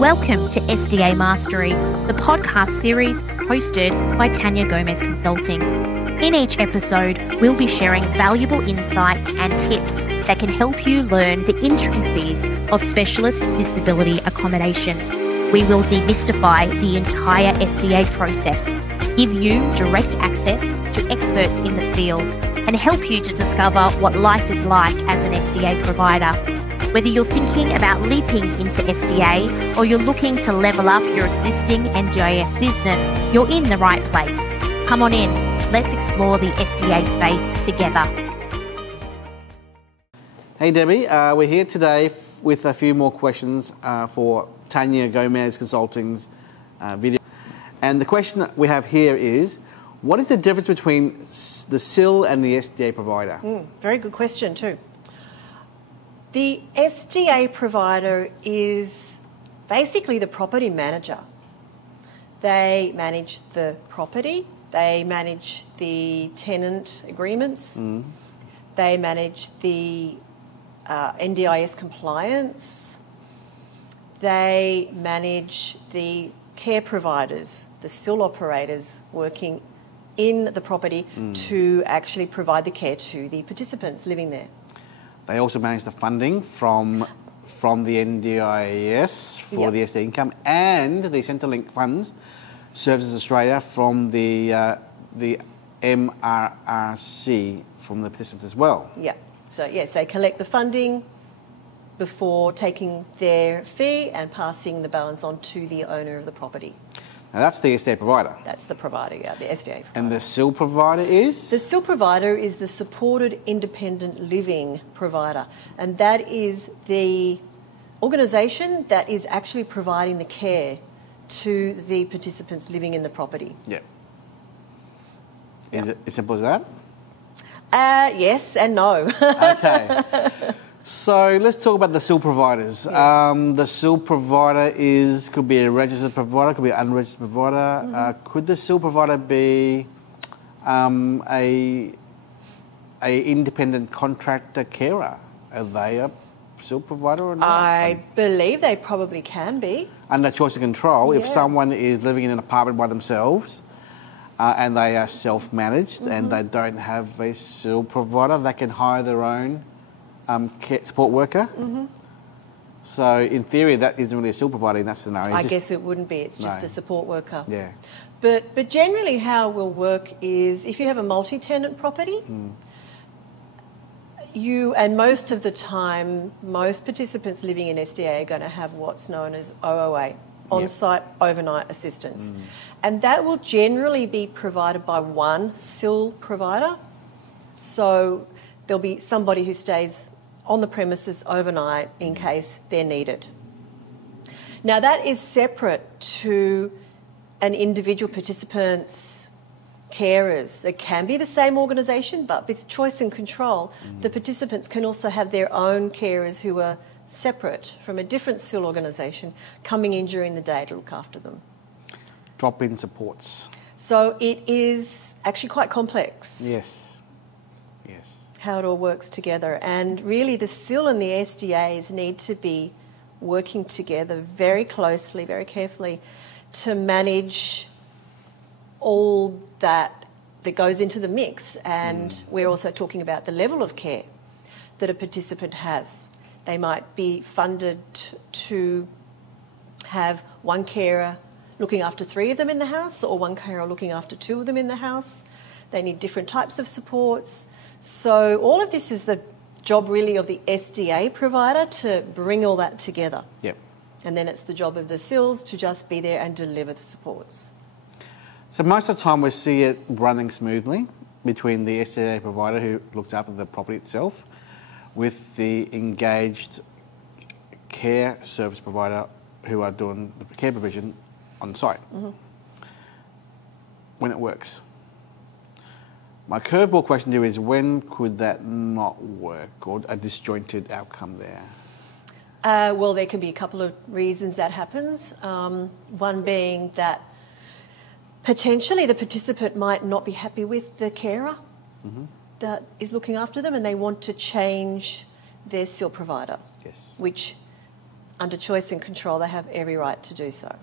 Welcome to SDA Mastery, the podcast series hosted by Tanya Gomez Consulting. In each episode, we'll be sharing valuable insights and tips that can help you learn the intricacies of specialist disability accommodation. We will demystify the entire SDA process, give you direct access to experts in the field, and help you to discover what life is like as an SDA provider. Whether you're thinking about leaping into SDA or you're looking to level up your existing NDIS business, you're in the right place. Come on in, let's explore the SDA space together. Hey Debbie, we're here today with a few more questions for Tanya Gomez Consulting's video. And the question that we have here is, what is the difference between the SIL and the SDA provider? Very good question too. The SDA provider is basically the property manager. They manage the property, they manage the tenant agreements, they manage the NDIS compliance, they manage the care providers, the SIL operators working in the property to actually provide the care to the participants living there. They also manage the funding from the NDIS for the SDA income and the Centrelink funds, Services Australia from the MRRC from the participants as well. Yeah. So yes, they collect the funding before taking their fee and passing the balance on to the owner of the property. Now that's the SDA provider. That's the provider, yeah, the SDA provider. And the SIL provider is? The SIL provider is the Supported Independent Living provider, and that is the organisation that is actually providing the care to the participants living in the property. Yeah. Is it as simple as that? Yes and no. Okay. So let's talk about the SIL providers. Yeah. The SIL provider could be a registered provider, could be an unregistered provider. Could the SIL provider be a independent contractor carer? Are they a SIL provider or not? I believe they probably can be. Under choice of control, yeah. If someone is living in an apartment by themselves and they are self-managed and they don't have a SIL provider, they can hire their own support worker. So in theory that isn't really a SIL provider in that scenario. I guess it wouldn't be, it's just a support worker. Yeah. But generally how it will work is if you have a multi-tenant property, and most of the time, most participants living in SDA are going to have what's known as OOA, on-site overnight assistance. And that will generally be provided by one SIL provider. So there'll be somebody who stays on the premises overnight in case they're needed. Now that is separate to an individual participant's carers. It can be the same organisation, but with choice and control, the participants can also have their own carers who are separate from a different SIL organisation coming in during the day to look after them. Drop-in supports. So it is actually quite complex. Yes. How it all works together. And really the SIL and the SDAs need to be working together very closely, very carefully to manage all that goes into the mix. And we're also talking about the level of care that a participant has. They might be funded to have one carer looking after 3 of them in the house or one carer looking after 2 of them in the house. They need different types of supports. So all of this is the job really of the SDA provider to bring all that together. Yep. And then it's the job of the SILs to just be there and deliver the supports. So most of the time we see it running smoothly between the SDA provider who looks after the property itself with the engaged care service provider who are doing the care provision on site when it works. My curveball question to you is, when could that not work or a disjointed outcome there? Well, there can be a couple of reasons that happens. One being that potentially the participant might not be happy with the carer that is looking after them and they want to change their SIL provider, which under choice and control, they have every right to do so.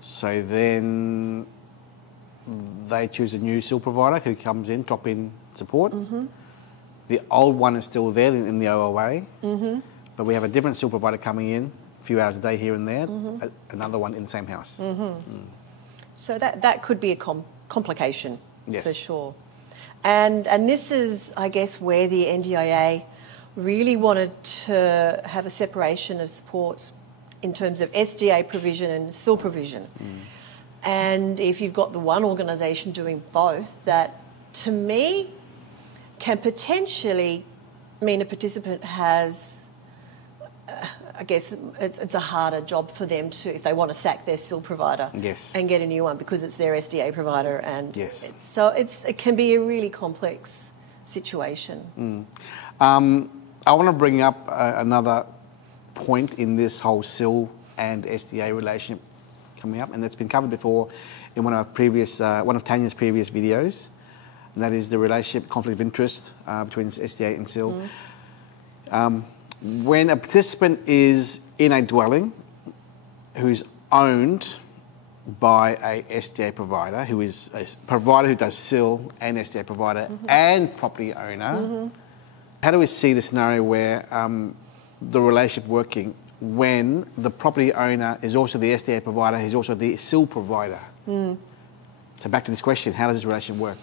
So then they choose a new SIL provider who comes in, drop in support. The old one is still there in the OOA, but we have a different SIL provider coming in a few hours a day here and there, another one in the same house. So that could be a complication, Yes. for sure. And this is, I guess, where the NDIA really wanted to have a separation of supports in terms of SDA provision and SIL provision. And if you've got the one organisation doing both, that to me can potentially mean a participant has, I guess it's a harder job for them to, if they want to sack their SIL provider Yes. and get a new one because it's their SDA provider. And Yes. it can be a really complex situation. I want to bring up another point in this whole SIL and SDA relationship coming up, and that's been covered before in one of Tanya's previous videos, and that is the relationship conflict of interest between SDA and SIL. When a participant is in a dwelling who's owned by a SDA provider, who is a provider who does SIL and SDA provider and property owner, how do we see the scenario where the relationship working when the property owner is also the SDA provider, who's also the SIL provider? So back to this question, how does this relationship work?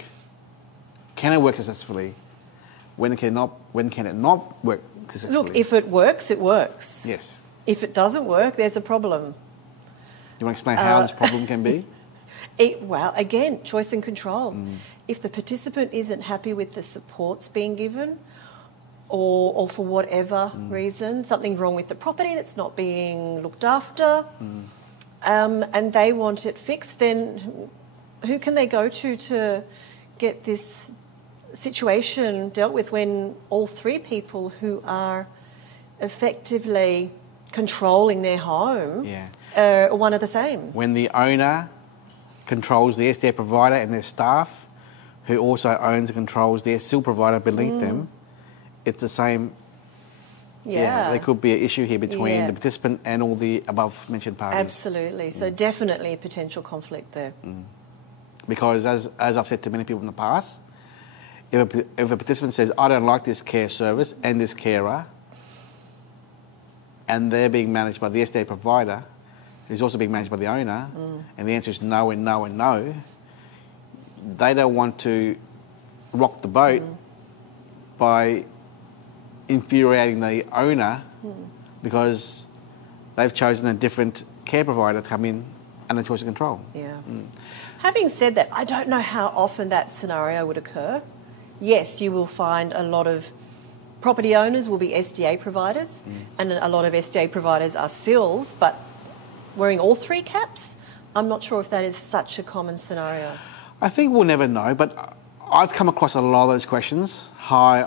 Can it work successfully? When can it not work successfully? Look, if it works, it works. Yes. If it doesn't work, there's a problem. You want to explain how this problem can be? Well, again, choice and control. If the participant isn't happy with the supports being given, or for whatever reason, something wrong with the property that's not being looked after, and they want it fixed, then who can they go to get this situation dealt with when all three people who are effectively controlling their home are one of the same? When the owner controls the SDA provider and their staff, who also owns and controls their SIL provider beneath them, it's the same. Yeah. There could be an issue here between the participant and all the above mentioned parties. Absolutely. So definitely a potential conflict there. Because as I've said to many people in the past, if a participant says, I don't like this care service and this carer, and they're being managed by the SDA provider, who's also being managed by the owner, and the answer is no and no and no, they don't want to rock the boat by infuriating the owner because they've chosen a different care provider to come in under choice and control. Yeah. Having said that, I don't know how often that scenario would occur. Yes, you will find a lot of property owners will be SDA providers, and a lot of SDA providers are SILs, but wearing all three caps, I'm not sure if that is such a common scenario. I think we'll never know, but I've come across a lot of those questions. Hi,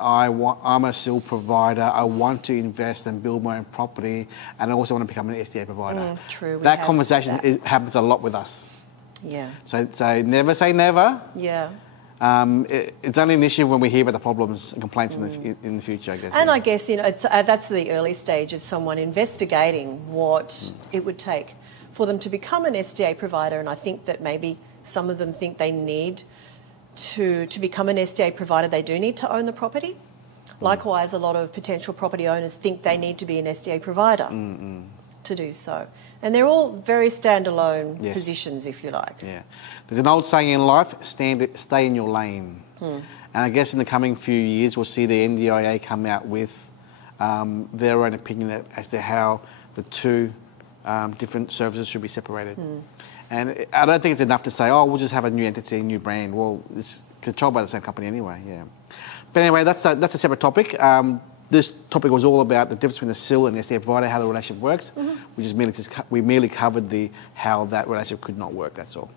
I'm a SIL provider. I want to invest and build my own property, and I also want to become an SDA provider. True. That conversation happens a lot with us. Yeah. So never say never. Yeah. It's only an issue when we hear about the problems and complaints in the future, I guess. And I guess it's, that's the early stage of someone investigating what it would take for them to become an SDA provider, and I think that maybe some of them think they need to become an SDA provider, they do need to own the property. Likewise, a lot of potential property owners think they need to be an SDA provider to do so. And they're all very standalone positions, if you like. Yeah. There's an old saying in life, stay in your lane. And I guess in the coming few years, we'll see the NDIA come out with their own opinion as to how the two different services should be separated. And I don't think it's enough to say, oh, we'll just have a new entity, a new brand. Well, it's controlled by the same company anyway, But anyway, that's a separate topic. This topic was all about the difference between the SIL and the SDA provider, how the relationship works. We merely covered how that relationship could not work, that's all.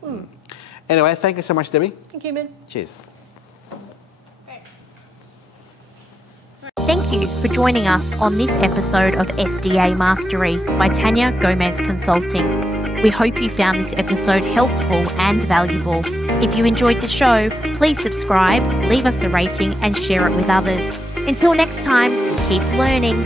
Anyway, thank you so much, Debbie. Thank you, Minh. Cheers. Thank you for joining us on this episode of SDA Mastery by Tanya Gomez Consulting. We hope you found this episode helpful and valuable. If you enjoyed the show, please subscribe, leave us a rating and share it with others. Until next time, keep learning.